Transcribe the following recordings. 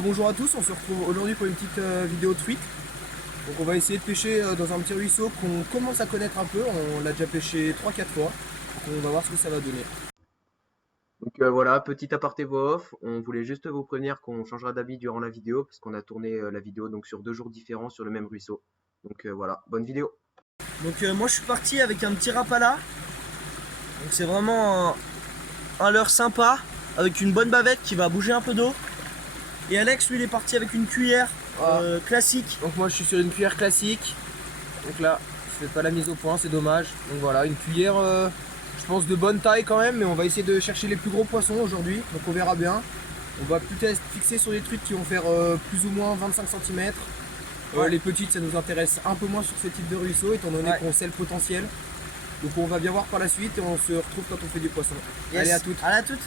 bonjour à tous, on se retrouve aujourd'hui pour une petite vidéo de truite. Donc on va essayer de pêcher dans un petit ruisseau qu'on commence à connaître un peu, on l'a déjà pêché 3-4 fois. Donc on va voir ce que ça va donner. Donc voilà, petit aparté voix off, on voulait juste vous prévenir qu'on changera d'avis durant la vidéo, parce qu'on a tourné la vidéo donc sur 2 jours différents sur le même ruisseau. Donc voilà, bonne vidéo. Donc moi je suis parti avec un petit rapala. Donc c'est vraiment un leurre sympa, avec une bonne bavette qui va bouger un peu d'eau. Et Alex lui il est parti avec une cuillère classique. Donc moi je suis sur une cuillère classique. Donc là, je fais pas la mise au point, c'est dommage. Donc voilà, une cuillère je pense de bonne taille quand même, mais on va essayer de chercher les plus gros poissons aujourd'hui. Donc on verra bien. On va peut-être fixer sur des truites qui vont faire plus ou moins 25 cm. Les petites ça nous intéresse un peu moins sur ce type de ruisseau étant donné qu'on sait le potentiel. Donc on va bien voir par la suite et on se retrouve quand on fait du poisson. Yes. Allez, à toutes. À la toute.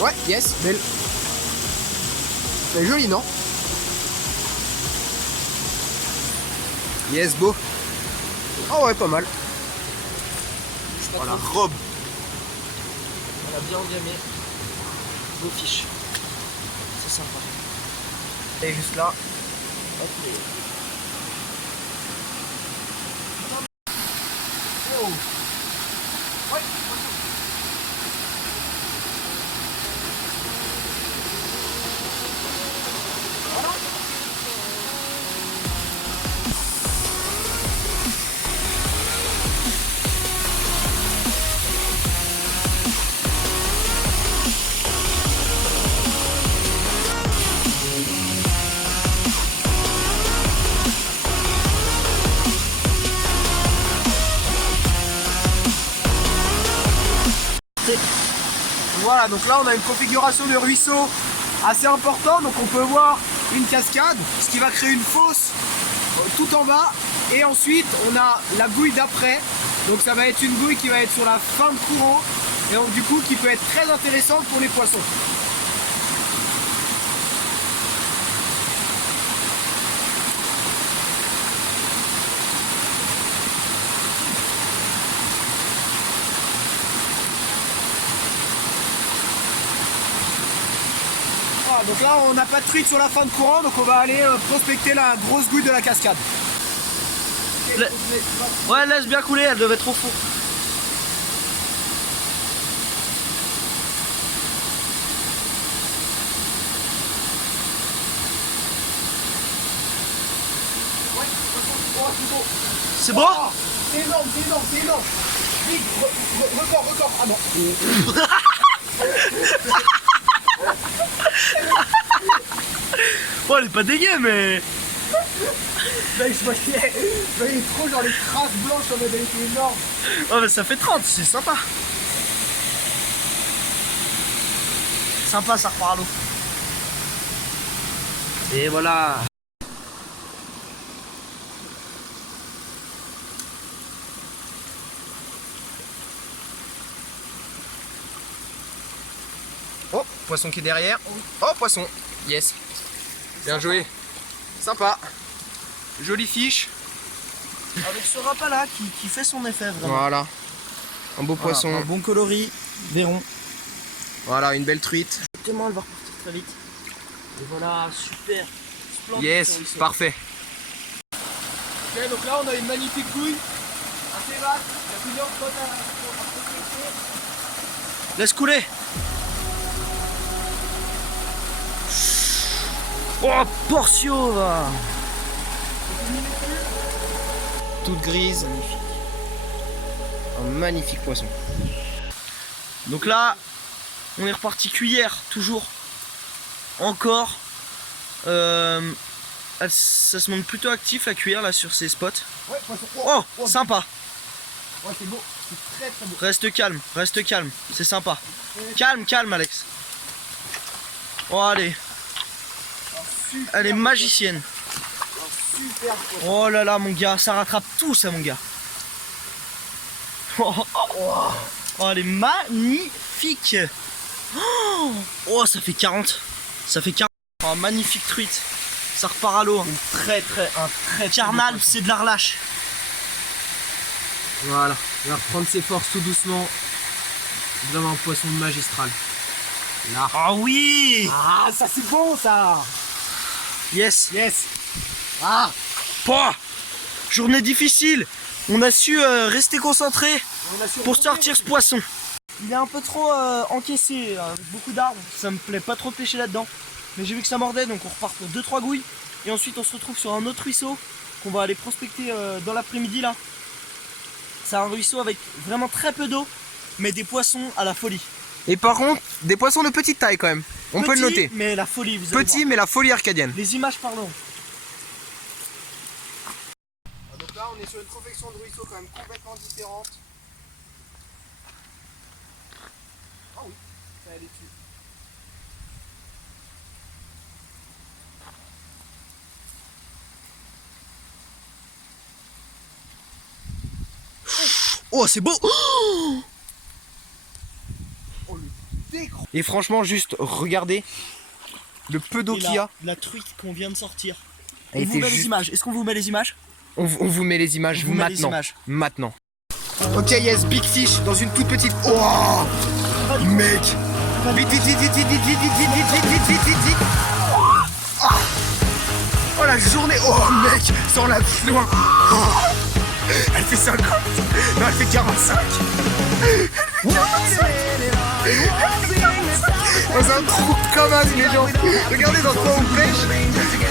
Ouais, yes, belle. C'est joli, non? Yes, beau. Oh ouais, pas mal. Oh la robe. On a bien engamé. Beau fiche. C'est sympa. Et juste là. Hop, Oh. Ouais. Voilà, donc là on a une configuration de ruisseau assez importante, donc on peut voir une cascade, ce qui va créer une fosse tout en bas, et ensuite on a la gouille d'après, donc ça va être une gouille qui va être sur la fin de courant, et donc du coup qui peut être très intéressante pour les poissons. Voilà, donc là on n'a pas de truite sur la fin de courant, donc on va aller prospecter la grosse gouille de la cascade. ouais, laisse bien couler, elle devait être au fond. C'est beau? Oh, c'est énorme, c'est énorme, c'est énorme. Vite, record. Ah non. Oh, elle est pas dégueu, mais. Mec, je voyais trop genre les traces blanches en mode elle était énorme. Oh, mais ça fait 30, c'est sympa. Sympa, ça repart à l'eau. Et voilà. Oh, poisson qui est derrière. Oh, poisson. Yes. Bien joué. Sympa. Jolie fiche. Avec ce rapala qui fait son effet vraiment. Voilà. Un beau poisson. Un bon coloris, verron. Voilà, une belle truite. Exactement, elle va repartir très vite. Et voilà, super. Splendide Yes, ruisseau. parfait. Ok, donc là on a une magnifique gouille. Assez vaste. Il y a plusieurs spots à prospecter. Laisse couler. Oh, Portio va. Toute grise. Un magnifique poisson. Donc là, on est reparti cuillère, toujours. Encore. Ça se montre plutôt actif la cuillère là sur ces spots. Ouais, poisson. Oh, sympa. Ouais, c'est beau. C'est très beau. Reste calme, c'est sympa. Calme, Alex. Oh, allez. Elle est magicienne. Super poisson. Oh là là, mon gars, ça rattrape tout ça, mon gars. Oh, elle est magnifique. Oh, ça fait 40. Ça fait 40. Oh, magnifique truite. Ça repart à l'eau. Un très Carnal, c'est de la relâche. Voilà, il va reprendre ses forces tout doucement. Vraiment un poisson magistral. Là. Ah oui. Ah, ça c'est bon ça. Yes. Yes. Ah. Pouah. Journée difficile. On a su rester concentré pour sortir ce poisson. Il est un peu trop encaissé, avec beaucoup d'arbres. Ça me plaît pas trop de pêcher là-dedans. Mais j'ai vu que ça mordait, donc on repart pour 2-3 gouilles. Et ensuite on se retrouve sur un autre ruisseau qu'on va aller prospecter dans l'après-midi là. C'est un ruisseau avec vraiment très peu d'eau, mais des poissons à la folie. Et par contre, des poissons de petite taille quand même. On peut le Petit, noter. mais la folie, vous allez Petit, voir. mais la folie arcadienne. Les images parlent. Donc là, on est sur une confection de ruisseau quand même complètement différente. Ah oui, ça allait dessus. Oh, c'est beau. Et franchement, juste regardez le peu d'eau qu'il y a. La truite qu'on vient de sortir. Elle On vous était met les juste- images. Est-ce qu'on vous met les images? On vous met les images On vous met les maintenant. images. Maintenant. Ok, yes, big fish dans une toute petite. Oh, mec. Vite, vite, vite, vite, vite, vite, vite, vite, vite, vite, vite, vite, vite, vite. Oh la journée. Oh mec, sans la plus loin. Oh. Elle fait 50. Non, elle fait 45. Dans un trou comme un les gens. Regardez dans quoi on pêche.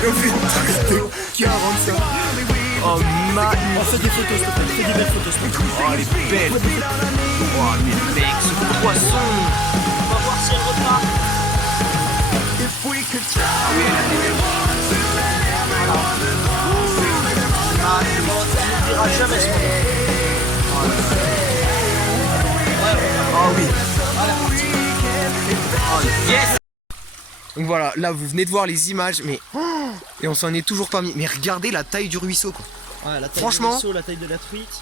Et on fait une truc de 45. Oh ma. On fait des photos, s'il te plaît. Fais des belles photos, s'il te plaît. Oh elle est belle. Oh mais mec, ce poisson. On va voir si elle repart. Ah, c'est bon, ça ne dira jamais ce moment. Oh oui. Oh, yes. Donc voilà, là vous venez de voir les images, mais et on s'en est toujours pas mis. Mais regardez la taille du ruisseau quoi. Ouais, la taille Franchement- du ruisseau, la taille de la truite.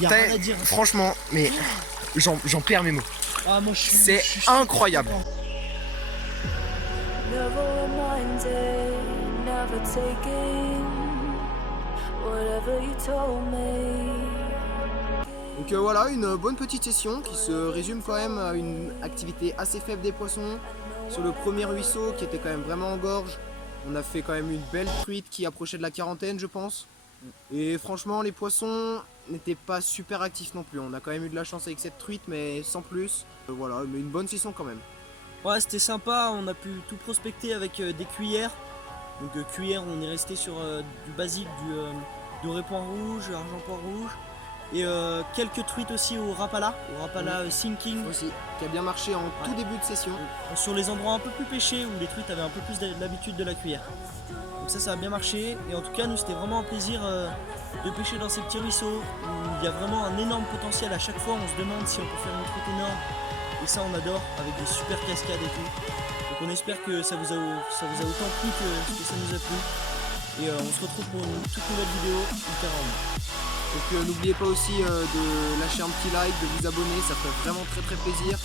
Y a Taille- rien à dire. Franchement, mais j'en perds mes mots. Ah, moi, C'est incroyable. Never reminded, never taking whatever you told me. Donc voilà, une bonne petite session qui se résume quand même à une activité assez faible des poissons. Sur le premier ruisseau qui était quand même vraiment en gorge, on a fait quand même une belle truite qui approchait de la quarantaine je pense. Et franchement les poissons n'étaient pas super actifs non plus. On a quand même eu de la chance avec cette truite mais sans plus. Voilà, mais une bonne session quand même. Ouais, c'était sympa. On a pu tout prospecter avec des cuillères. Donc, cuillères, on est resté sur du basique, du doré point rouge, argent point rouge. Et quelques truites aussi au Rapala Sinking. Aussi, qui a bien marché en tout début de session. Sur les endroits un peu plus pêchés où les truites avaient un peu plus l'habitude de la cuillère. Donc ça a bien marché. Et en tout cas, nous, c'était vraiment un plaisir de pêcher dans ces petits ruisseaux où il y a vraiment un énorme potentiel. À chaque fois, on se demande si on peut faire une truite énorme. Et ça, on adore, avec des super cascades et tout. Donc on espère que ça vous a autant plu que ça nous a plu. Et on se retrouve pour une toute nouvelle vidéo ultérieurement. Donc n'oubliez pas aussi de lâcher un petit like, de vous abonner, ça fait vraiment très plaisir.